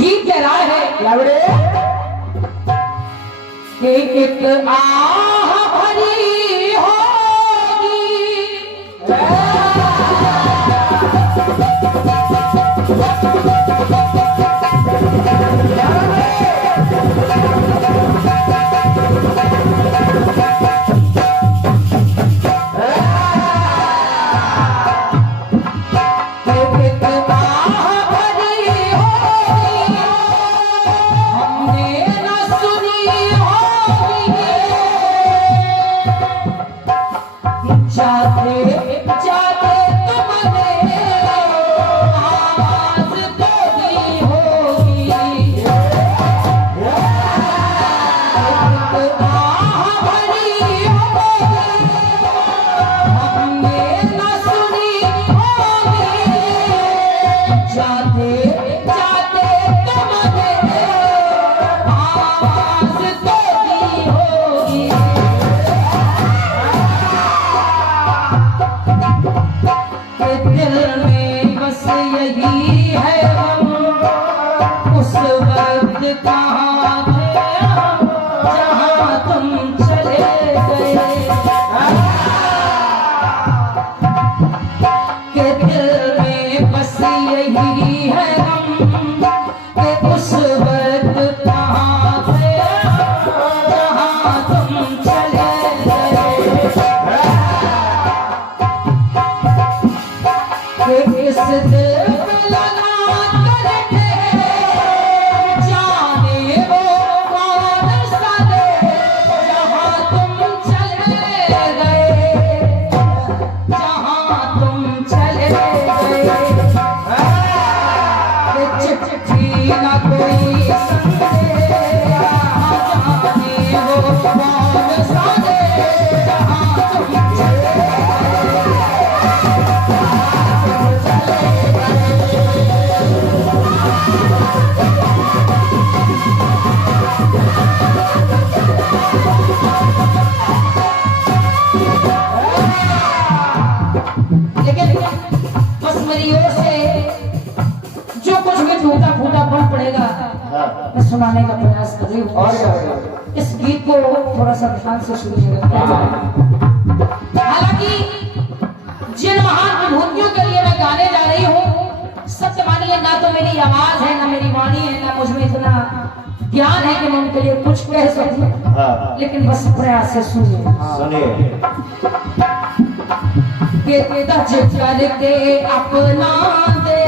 गीत कह रहा है क्या बड़े एक आह भरी होगी सुनाने का प्रयास कर रही हूँ और इस गीत को थोड़ा सा ध्यान से सुनिएगा। हालांकि जिन महान विभूतियों के लिए मैं गाने जा रही हूँ, सत्य मानिए ना तो मेरी आवाज है, ना मेरी वाणी है, ना मुझ में इतना ज्ञान है कि मैं उनके लिए कुछ कह सकूं, लेकिन बस प्रयास से सुनिए। करके अपना दे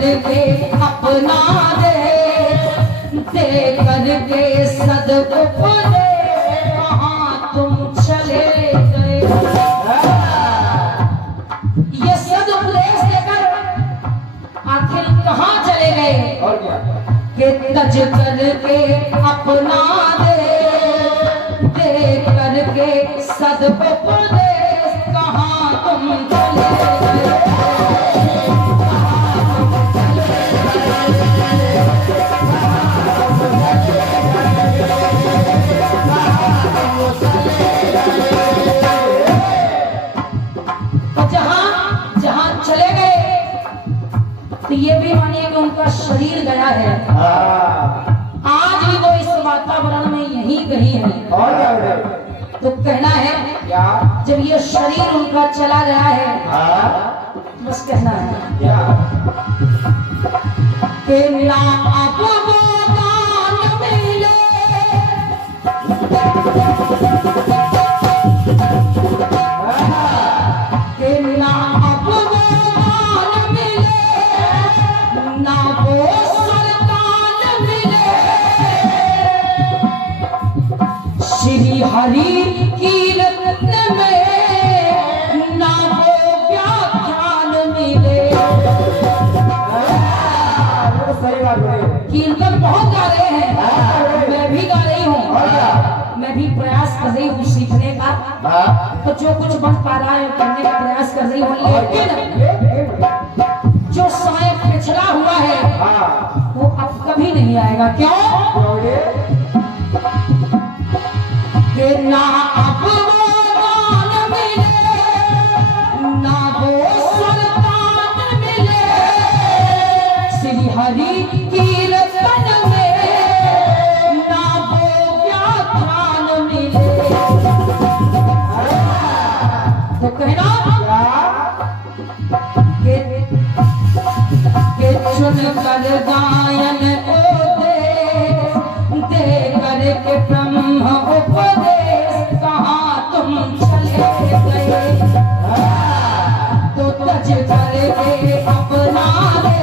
करके अपना दे करके सदुपदे कहाँ तुम चले गए। ये सदुपदेश देकर आखिर कहाँ चले गए। के तज करके अपना दे करके सदुपदेश कहाँ तुम चले गए। तो ये भी मानिए कि उनका शरीर गया है, आज भी वो इस वातावरण में यहीं कहीं है। तो कहना है क्या, जब ये शरीर उनका चला गया है तो बस कहना है कि ना आपको दान मिले हरि कीर्तन में ना वो व्याख्यान मिले। कीर्तन बहुत गा रहे हैं, मैं भी गा रही हूँ, मैं भी प्रयास कर रही हूँ सीखने का, तो जो कुछ बन पा रहा है करने का प्रयास कर रही हूँ, लेकिन जो समय पिछड़ा हुआ है वो अब कभी नहीं आएगा। क्यों? कि ना अब वो दान मिले ना वो सुल्तान मिले श्री हरि कीर्तन में ना वो व्याख्यान मिले। तो कहना चुन कर गायन ओ दे करके ब्रह्म उपदेश कहाँ तुम चले गए। तो तज करके अपना दे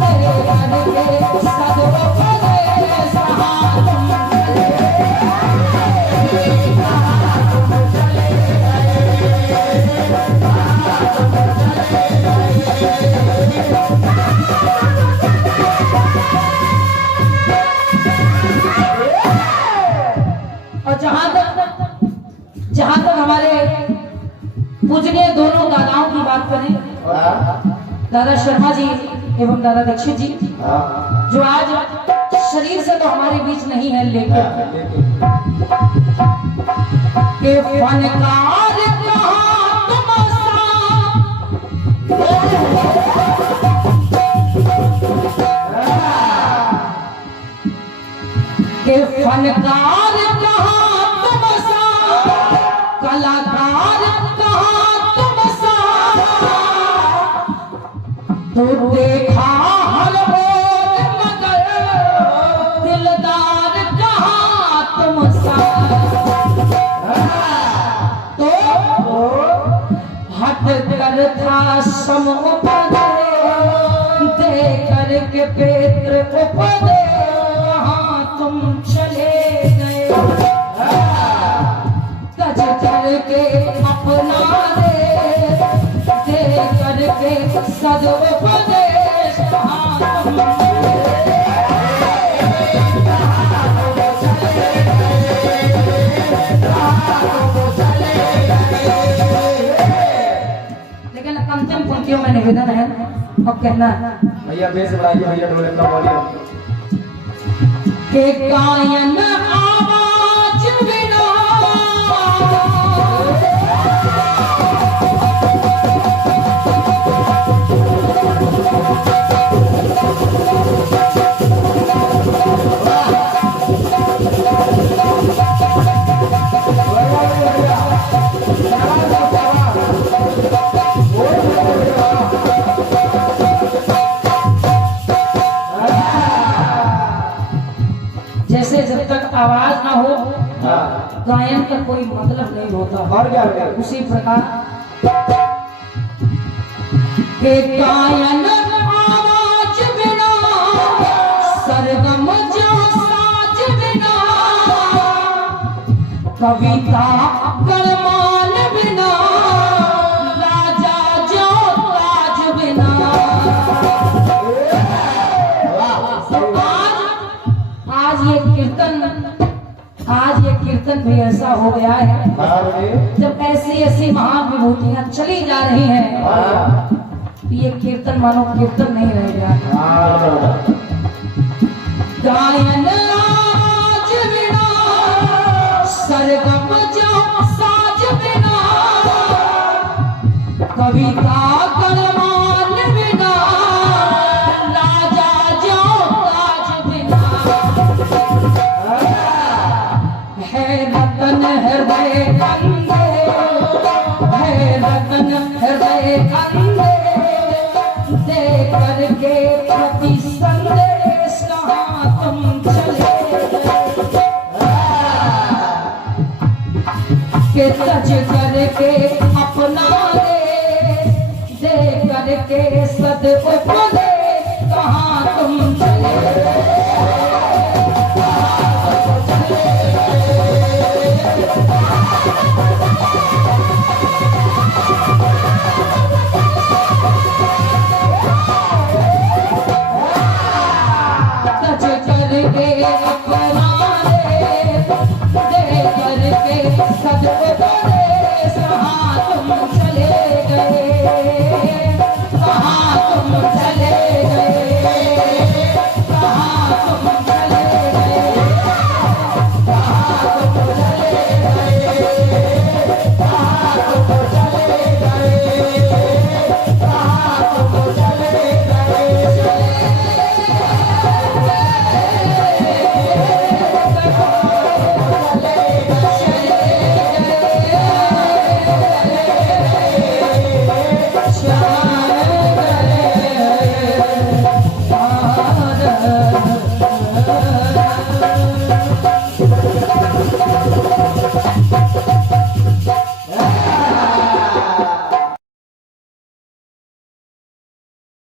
करके सदुपदेश कहाँ तुम चले जहां तक हमारे पूजनीय दोनों दादाओं की बात करें, दादा शर्मा जी एवं दादा दीक्षित जी जो आज शरीर से तो हमारे बीच नहीं है लेकिन के फनकार कहाँ तुम के फनकार कहाँ तुम सा कलाकार कहाँ तुम सा तो देखा हर रोज मगर दिलदार कहाँ तुम सा। तो हट कर था सम उपदेश दे करके पेत्र उपदेश कहाँ तुम चले गए। तज करके अपना दे करके सदुपदेश कहाँ तुम लेकिन अंतिम पंक्तियों में निवेदन है अब कहना भैया बेस बढ़ाइए भैया ढोल का वॉल्यूम के गायन आवाज बिना जब तक आवाज ना हो गायन का कोई मतलब नहीं होता। और क्या है? उसी प्रकार के गायन आवाज बिना सरगम जो साज बिना कविता गलमान बिना राजा जो ताज बिना। आज ये कीर्तन भी ऐसा हो गया है जब ऐसी ऐसी महान विभूतियां चली जा रही हैं ये कीर्तन मानो कीर्तन नहीं रह गया। गायन आवाज बिना सरगम जो साज बिना कविता गलमान बिना राजा जो ताज बिना। है रतन हृदय अंधे है रतन हृदय अंधे दे करके प्रति संदेश कहाँ तुम चले के तज करके अपना दे करके सदुपदेश कहाँ तुम चले। सदुपदेश कहाँ तुम चले गए कहाँ तुम चले गए